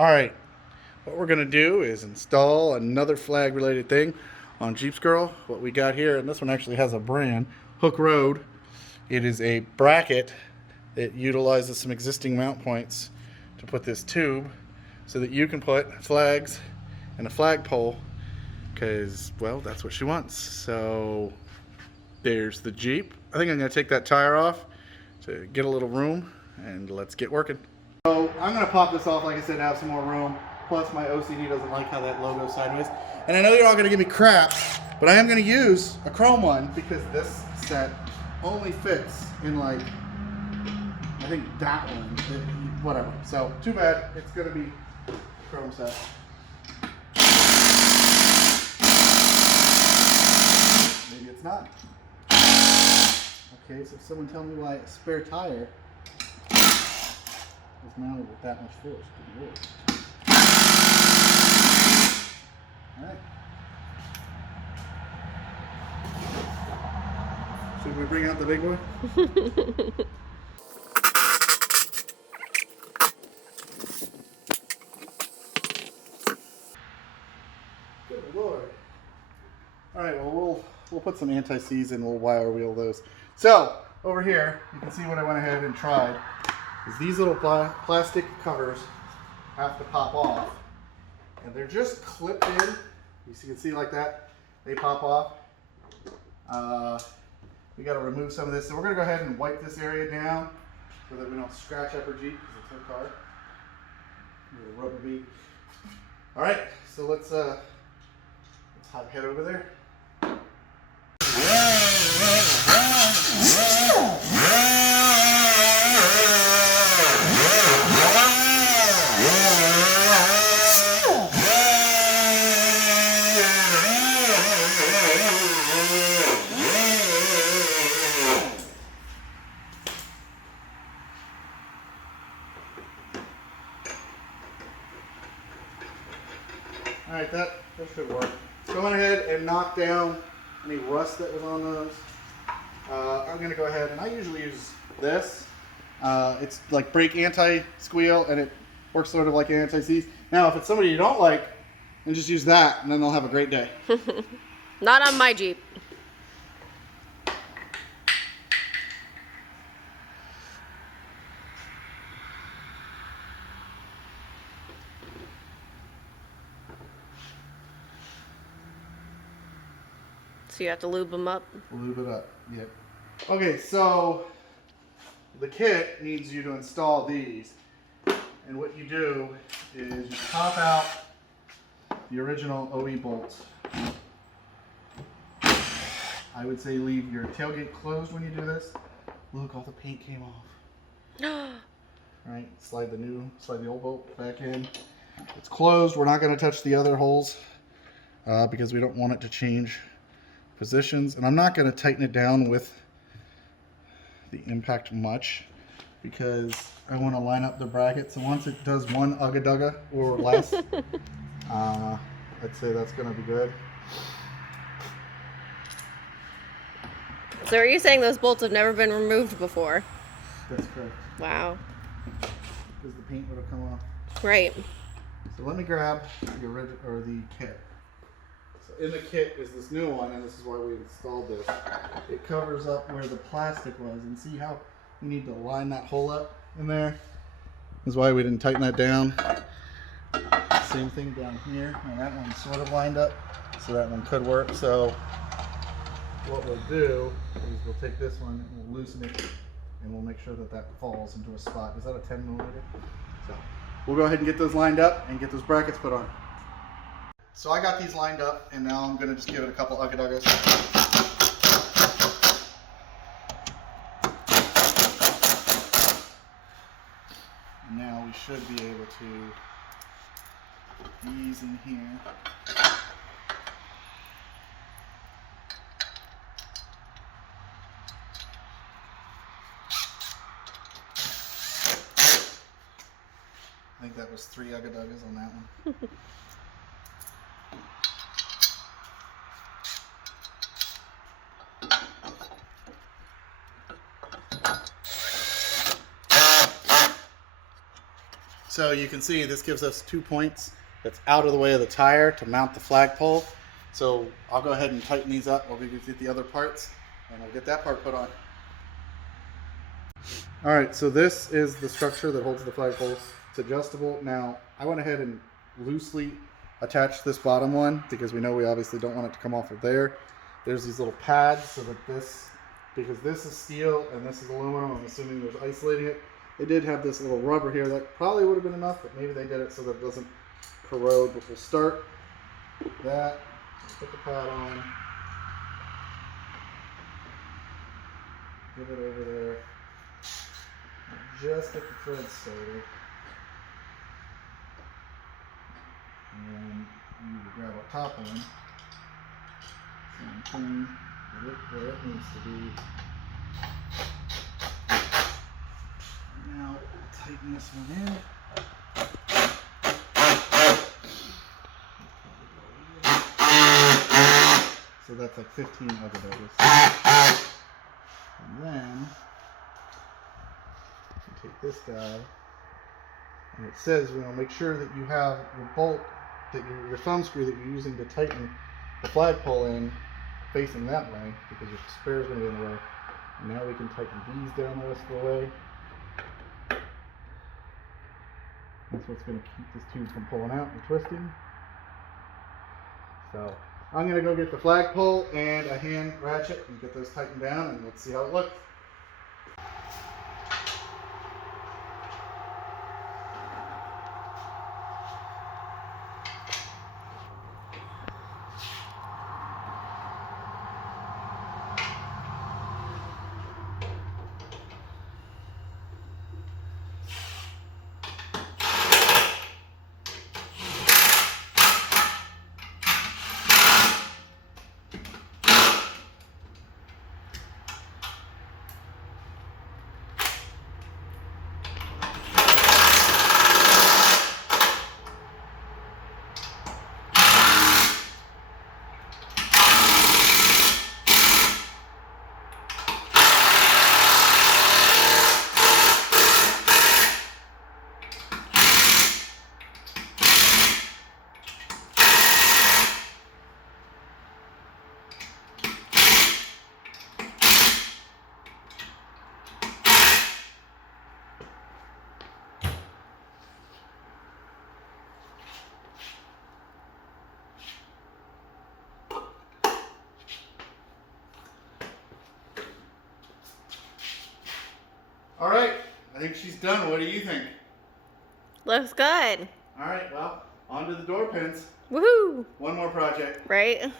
Alright, what we're going to do is install another flag related thing on Jeep's Girl. What we got here, and this one actually has a brand, Hooke Road. It is a bracket that utilizes some existing mount points to put this tube so that you can put flags and a flagpole, because, well, that's what she wants. So there's the Jeep. I think I'm going to take that tire off to get a little room, and let's get working. So I'm going to pop this off, like I said, to have some more room. Plus my OCD doesn't like how that logo's sideways. And I know you're all going to give me crap, but I am going to use a chrome one because this set only fits in, like, I think that one, whatever. So too bad, it's going to be a chrome set. Maybe it's not. Okay, so someone tell me why a spare tire is mounted with that much force. Good Lord. Alright. Should we bring out the big boy? Good Lord. Alright, well, we'll put some anti-seize in, we'll wire wheel those. So, over here, you can see what I went ahead and tried. Is these little plastic covers have to pop off, and they're just clipped in. You can see like that, they pop off. We got to remove some of this, so we're going to go ahead and wipe this area down so that we don't scratch up our Jeep because it's her car. A rubber bead. All right, so let's head over there. All right, that should work. Go ahead and knock down any rust that was on those. I'm going to go ahead, and I usually use this. It's like brake anti-squeal, and it works sort of like anti-seize. Now, if it's somebody you don't like, then just use that, and then they'll have a great day. Not on my Jeep. So you have to lube them up? Lube it up, yep. Okay, so the kit needs you to install these. And what you do is you pop out the original OE bolts. I would say leave your tailgate closed when you do this. Look, all the paint came off. Right, slide the old bolt back in. It's closed. We're not going to touch the other holes because we don't want it to change positions, and I'm not going to tighten it down with the impact much because I want to line up the bracket. So once it does one ugga-dugga or less, I'd say that's going to be good. So are you saying those bolts have never been removed before? That's correct. Wow. Because the paint would have come off. Right. So let me grab the original or the kit. In the kit is this new one, and this is why we installed this. It covers up where the plastic was, and see how we need to line that hole up in there? This is why we didn't tighten that down. Same thing down here, and that one's sort of lined up, so that one could work. So what we'll do is we'll take this one and we'll loosen it, and we'll make sure that that falls into a spot. Is that a 10mm? So we'll go ahead and get those lined up and get those brackets put on. So I got these lined up, and now I'm going to just give it a couple ugga-duggas. And now we should be able to ease in here. I think that was 3 ugga-duggas on that one. So you can see this gives us 2 points that's out of the way of the tire to mount the flagpole. So I'll go ahead and tighten these up while we get the other parts, and we'll get that part put on. All right, so this is the structure that holds the flagpole. It's adjustable. Now, I went ahead and loosely attached this bottom one because we know we obviously don't want it to come off of there. There's these little pads so that because this is steel and this is aluminum, I'm assuming there's isolating it. They did have this little rubber here that probably would have been enough, but maybe they did it so that it doesn't corrode. But we'll start with that. Put the pad on. Give it over there. Just get the thread started. And you grab a top one. Same thing. Put it where it needs to be. Now tighten this one in. So that's like 15 other those. And then you take this guy, and it says, make sure that you have your bolt, that your thumb screw that you're using to tighten the flagpole in facing that way, because your spare is going to be in the way. And now we can tighten these down the rest of the way. That's what's going to keep this tube from pulling out and twisting. So I'm going to go get the flagpole and a hand ratchet and get those tightened down, and let's see how it looks. All right, I think she's done. What do you think? Looks good. All right, well, on to the door pins. Woohoo! One more project. Right?